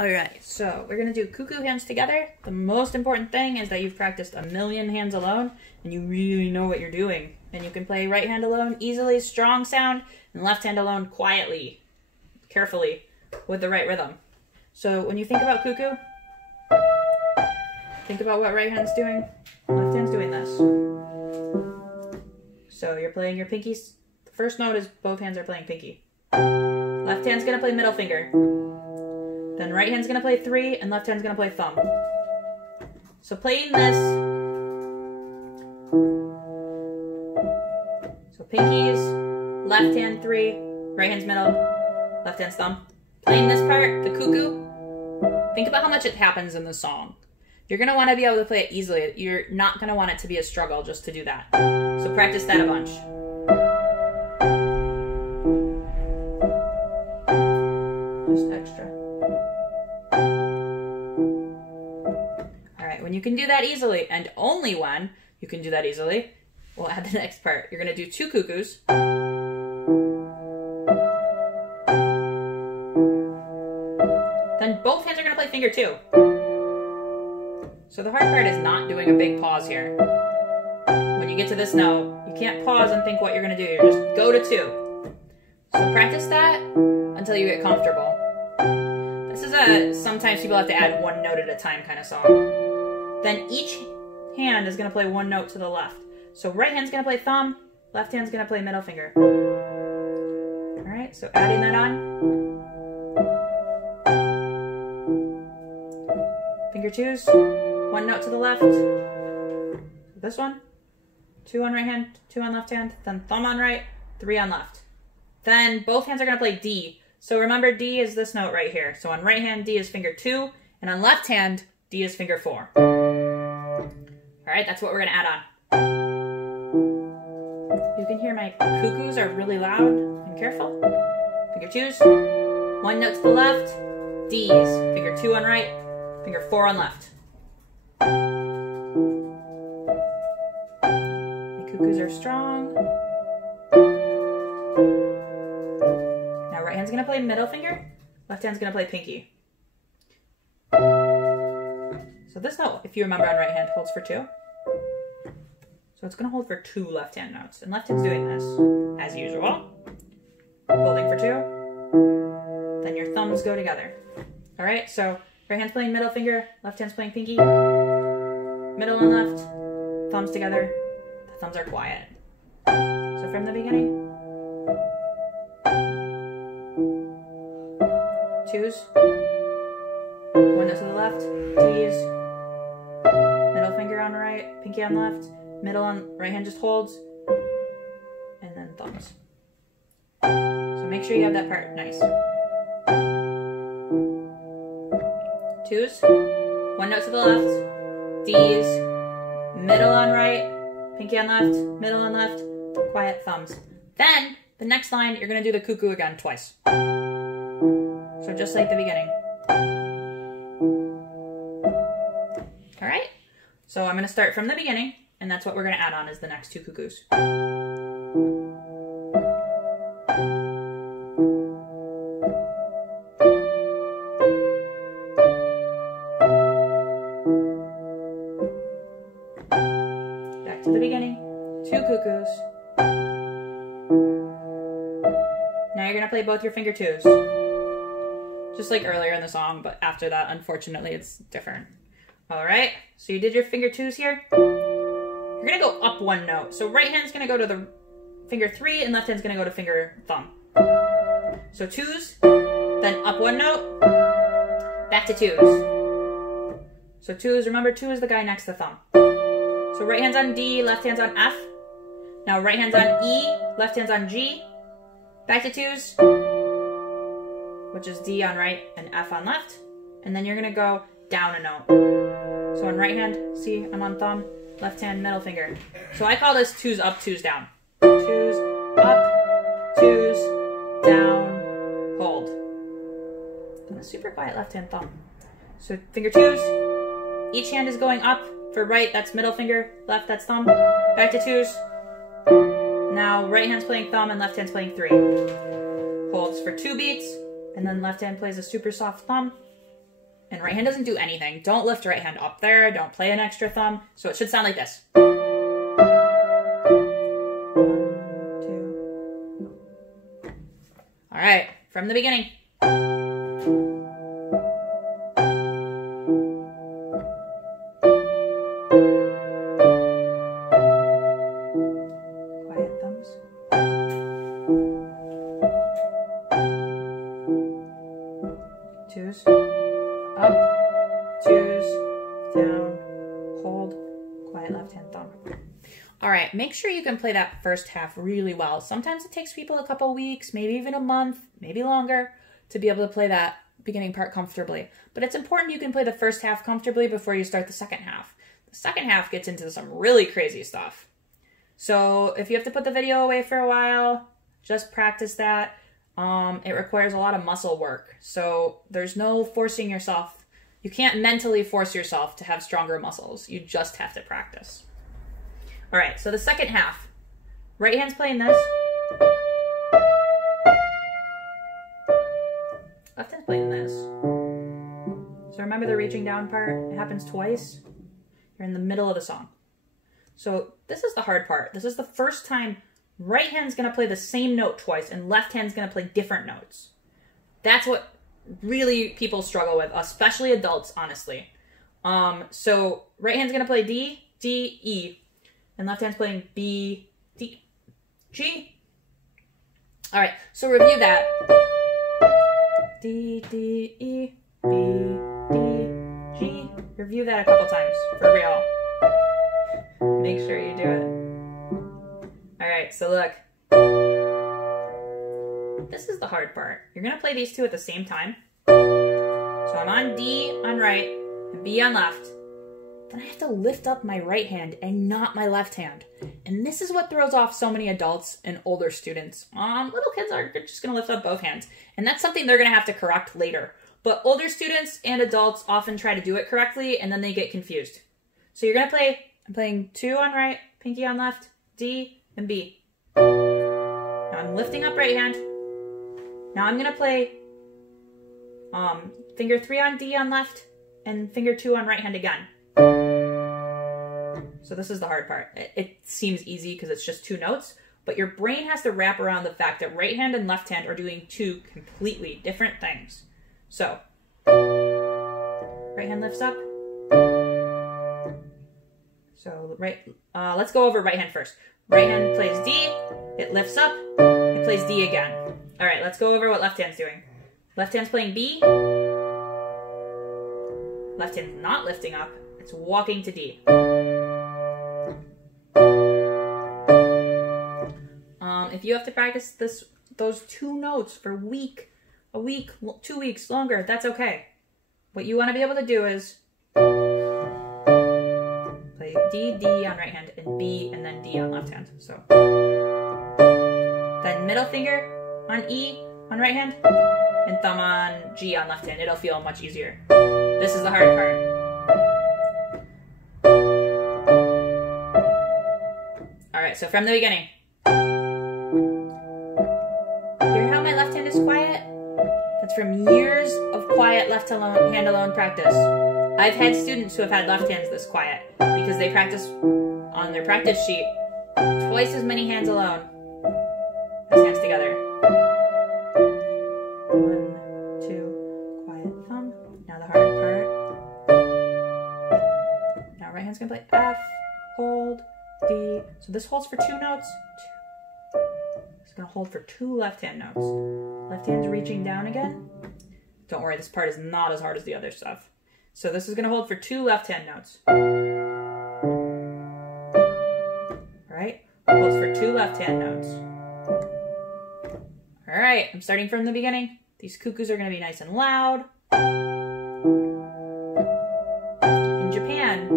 All right, so we're gonna do cuckoo hands together. The most important thing is that you've practiced a million hands alone and you really know what you're doing. And you can play right hand alone easily, strong sound, and left hand alone quietly, carefully, with the right rhythm. So when you think about cuckoo, think about what right hand's doing. Left hand's doing this. So you're playing your pinkies. The first note is both hands are playing pinky. Left hand's gonna play middle finger. Then right hand's gonna play 3 and left hand's gonna play thumb. So playing this, so pinkies, left hand 3, right hand's middle, left hand's thumb. Playing this part, the cuckoo, think about how much it happens in the song. You're gonna wanna be able to play it easily. You're not gonna want it to be a struggle just to do that. So practice that a bunch. Just extra. When you can do that easily, and only when you can do that easily, we'll add the next part. You're going to do 2 cuckoos. Then both hands are going to play finger 2. So the hard part is not doing a big pause here. When you get to this note, you can't pause and think what you're going to do. You just go to 2. So practice that until you get comfortable. This is sometimes people have to add 1 note at a time kind of song. Then each hand is going to play 1 note to the left. So right hand's going to play thumb, left hand's going to play middle finger. All right, so adding that on. Finger 2s, 1 note to the left. This one, 2 on right hand, 2 on left hand, then thumb on right, 3 on left. Then both hands are going to play D. So remember D is this note right here. So on right hand, D is finger 2, and on left hand, D is finger 4. All right, that's what we're gonna add on. You can hear my cuckoos are really loud and careful. Finger 2s, 1 note to the left, D's, finger 2 on right, finger 4 on left. My cuckoos are strong. Now right hand's gonna play middle finger, left hand's gonna play pinky. So this note, if you remember on right hand, holds for 2. So it's going to hold for 2 left hand notes. And left hand's doing this, as usual. Holding for 2. Then your thumbs go together. All right, so right hand's playing middle finger, left hand's playing pinky. Middle and left, thumbs together. The thumbs are quiet. So from the beginning. 2s. 1 note to the left, D's. Middle finger on right, pinky on left, middle on right hand just holds, and then thumbs. So make sure you have that part nice. 2s, 1 note to the left, D's, middle on right, pinky on left, middle on left, quiet thumbs. Then, the next line, you're going to do the cuckoo again twice. So just like the beginning. All right? So I'm going to start from the beginning, and that's what we're going to add on is the next 2 cuckoos. Back to the beginning, 2 cuckoos. Now you're going to play both your finger 2s. Just like earlier in the song, but after that, unfortunately, it's different. All right, so you did your finger 2s here. You're gonna go up 1 note. So right hand's gonna go to the finger 3 and left hand's gonna go to finger thumb. So 2s, then up 1 note, back to 2s. So 2s, remember 2 is the guy next to thumb. So right hand's on D, left hand's on F. Now right hand's on E, left hand's on G. Back to 2s, which is D on right and F on left. And then you're gonna go down a note. So on right hand, see, I'm on thumb, left hand, middle finger. So I call this 2s up, 2s down. 2s up, 2s down, hold. And a super quiet left hand thumb. So finger 2s, each hand is going up. For right, that's middle finger, left, that's thumb. Back to 2s. Now right hand's playing thumb and left hand's playing 3. Holds for 2 beats, and then left hand plays a super soft thumb. And right hand doesn't do anything. Don't lift right hand up there. Don't play an extra thumb. So it should sound like this. 1, 2. All right, from the beginning. Quiet thumbs. Twos. Up, twos, down, hold, quiet left hand thumb. All right, make sure you can play that first half really well. Sometimes it takes people a couple weeks, maybe even a month, maybe longer, to be able to play that beginning part comfortably. But it's important you can play the first half comfortably before you start the second half. The second half gets into some really crazy stuff. So if you have to put the video away for a while, just practice that. It requires a lot of muscle work. So there's no forcing yourself. You can't mentally force yourself to have stronger muscles. You just have to practice. All right, so the second half. Right hand's playing this. Left hand's playing this. So remember the reaching down part? It happens twice. You're in the middle of the song. So this is the hard part. This is the first time right hand's gonna play the same note twice and left hand's gonna play different notes. That's what really people struggle with, especially adults, honestly. So right hand's gonna play D, D, E, and left hand's playing B, D, G. All right, so review that. D, D, E, B, D, G. Review that a couple times, for real. Make sure you do it. All right, so look. This is the hard part. You're gonna play these two at the same time. So I'm on D on right and B on left. Then I have to lift up my right hand and not my left hand. And this is what throws off so many adults and older students. Little kids are just gonna lift up both hands. And that's something they're gonna have to correct later. But older students and adults often try to do it correctly and then they get confused. So you're gonna play, I'm playing 2 on right, pinky on left, D, and B. Now I'm lifting up right hand. Now I'm gonna play finger 3 on D on left and finger 2 on right hand again. So this is the hard part. It seems easy because it's just 2 notes, but your brain has to wrap around the fact that right hand and left hand are doing 2 completely different things. So right hand lifts up. So let's go over right hand first. Right hand plays D, it lifts up, it plays D again. All right, let's go over what left hand's doing. Left hand's playing B. Left hand's not lifting up, it's walking to D. If you have to practice those 2 notes for a week, 2 weeks, longer, that's okay. What you want to be able to do is play D, D on right hand, and B, and then D on left hand. So then middle finger on E on right hand, and thumb on G on left hand. It'll feel much easier. This is the hard part. All right, so from the beginning. Hear how my left hand is quiet? That's from years of quiet left hand alone practice. I've had students who have had left hands this quiet because they practice on their practice sheet twice as many hands alone as hands together. 1, 2, quiet thumb. Now the hard part. Now right hand's gonna play F, hold, D. So this holds for 2 notes. It's gonna hold for 2 left hand notes. Left hand's reaching down again. Don't worry, this part is not as hard as the other stuff. So this is gonna hold for 2 left hand notes. All right, holds for 2 left hand notes. All right, I'm starting from the beginning. These cuckoos are gonna be nice and loud. In Japan,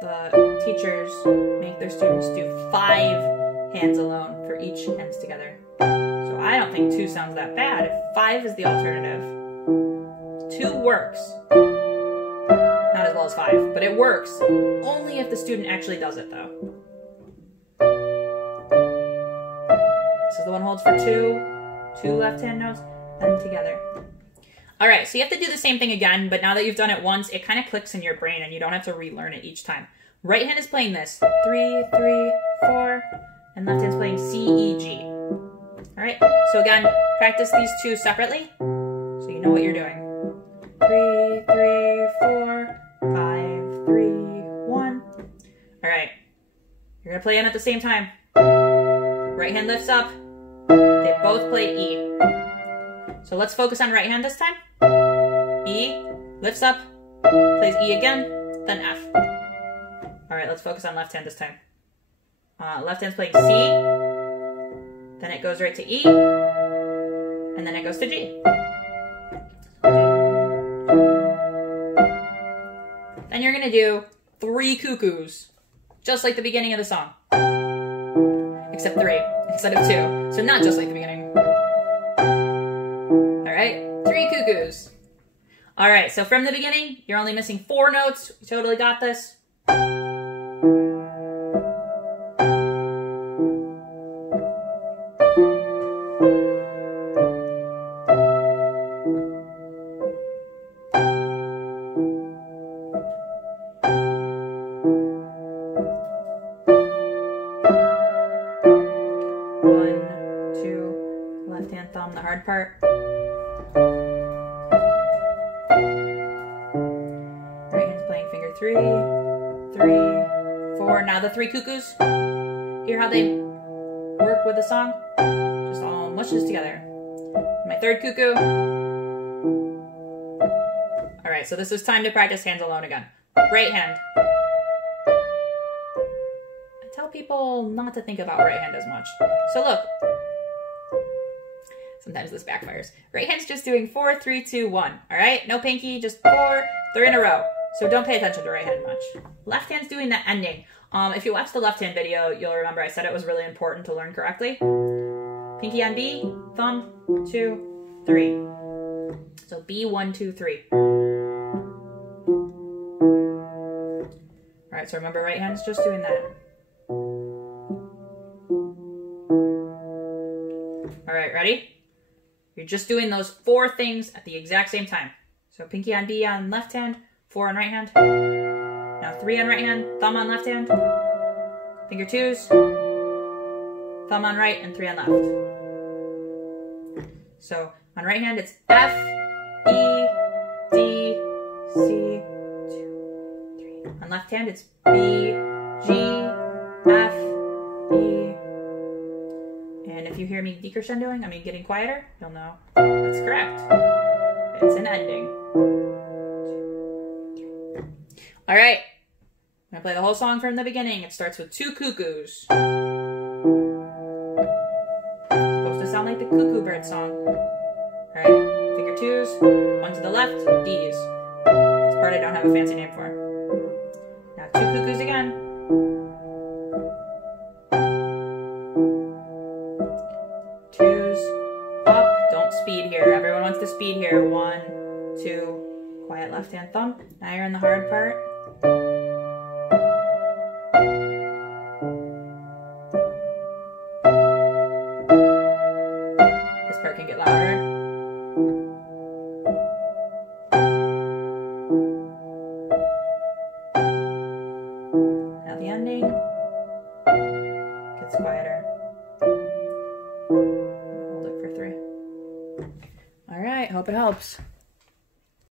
the teachers make their students do 5 hands alone for each hands together. So I don't think 2 sounds that bad if 5 is the alternative. 2 works. Not as well as 5, but it works. Only if the student actually does it though. This is the one holds for 2 left hand notes, then together. All right, so you have to do the same thing again, but now that you've done it once, it kind of clicks in your brain and you don't have to relearn it each time. Right hand is playing this, 3, 3, 4, and left hand's playing C, E, G. All right, so again, practice these two separately so you know what you're doing. 3, 3, 4, 5, 3, 1. All right, you're gonna play them at the same time. Right hand lifts up, they both play E. So let's focus on right hand this time. E, lifts up, plays E again, then F. All right, let's focus on left hand this time. Left hand's playing C, then it goes right to E, and then it goes to G. Then you're gonna do 3 cuckoos, just like the beginning of the song. Except 3, instead of 2. So not just like the beginning. All right, 3 cuckoos. All right, so from the beginning, you're only missing 4 notes. You totally got this. Left hand thumb, the hard part. Right hand's playing finger 3, 3, 4. Now the 3 cuckoos. Hear how they work with the song? Just all mushes together. My 3rd cuckoo. All right, so this is time to practice hands alone again. Right hand. I tell people not to think about right hand as much. So look. Sometimes this backfires. Right hand's just doing 4, 3, 2, 1. All right, no pinky, just 4. They're in a row. So don't pay attention to right hand much. Left hand's doing the ending. If you watch the left hand video, you'll remember I said it was really important to learn correctly. Pinky on B, thumb, 2, 3. So B, 1, 2, 3. All right, so remember right hand's just doing that. All right, ready? You're just doing those 4 things at the exact same time. So pinky on B on left hand, 4 on right hand. Now 3 on right hand, thumb on left hand. Finger 2s, thumb on right, and 3 on left. So on right hand, it's F, E, D, C, 2, 3. On left hand, it's B, G, F, E. And if you hear me decrescendoing, I mean getting quieter, you'll know that's correct. It's an ending. 2, 3. All right, I'm gonna play the whole song from the beginning. It starts with 2 cuckoos. It's supposed to sound like the cuckoo bird song. All right, finger 2s, 1 to the left, Ds. This part I don't have a fancy name for. Now 2 cuckoos again. Speed here. Everyone wants the speed here. 1, 2, quiet left hand thumb. Now you're in the hard part. This part can get louder. Now the ending gets quieter. Hold it for 3. All right, hope it helps.